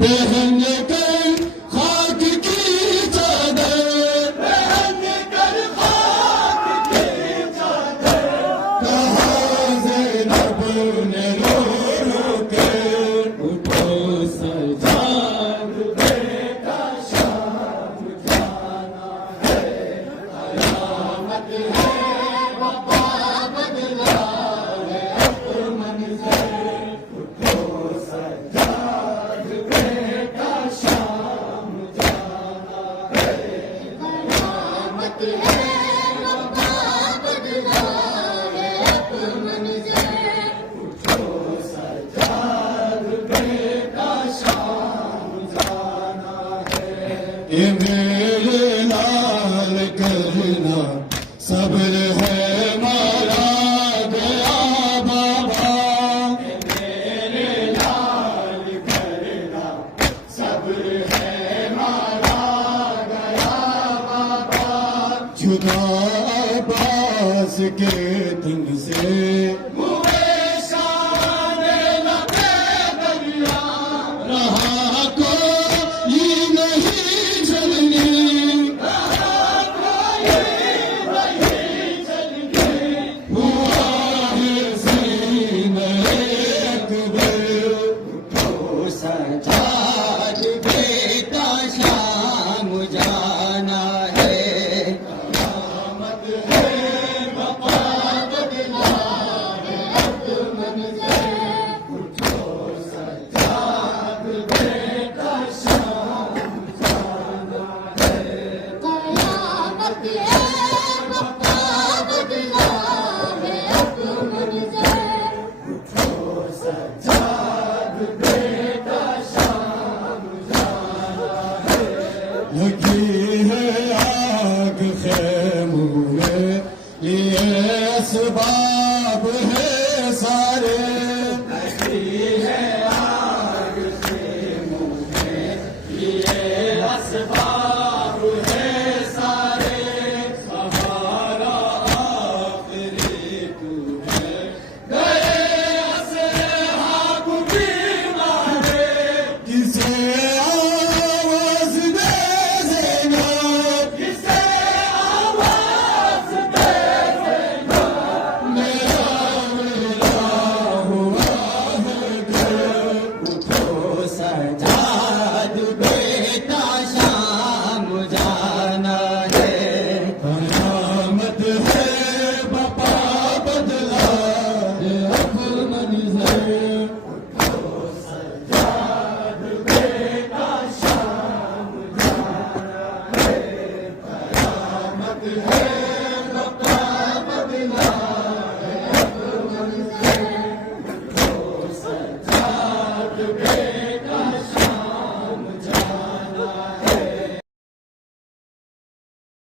पहन कर खाक की चादर, पहन कर खाक की चादर, कहा ज़ैनब ने रो रो के, उठो सजाद बेटा शाम जाना है, कयामत है वफा बदला है अब मंज़र, उठो सजाद बेटा शाम जाना है, कयामत है वफा बदला है अब मंज़र, उठो सजाद बेटा शाम जाना है। ये मेरे लाल करना सब्र है मारा गया बाबा, ये मेरे लाल करना सब्र है मारा गया बाबा, जुदा अब्बास के दिन से हुए शान लबे दरिया, रहा कोई नहीं चलनी, रहा कोई नहीं चलनी, हुआ है सीने अकबर, उठो सजाद बेटा शाम जाना है, कयामत है वफा बदला है अब मंज़र, उठो सजाद बेटा शाम जाना है, कयामत है वफा बदला है अब मंज़र, उठो सजाद बेटा शाम जाना है। लगी है आग खैमों में, ये असबाब है सारे, लगी है आग खैमों में, ये असबाब है सारे, सहारा आखिरी तू है, गए असहाब भी मारे, किसे आवाज दे ज़ैनब, किसे आवाज दे ज़ैनब, मेरा मिला हुआ है घर, उठो सजाद बेटा शाम जाना है, कयामत है वफा बदला है अब मंज़र, उठो सजाद बेटा शाम जाना है, कयामत है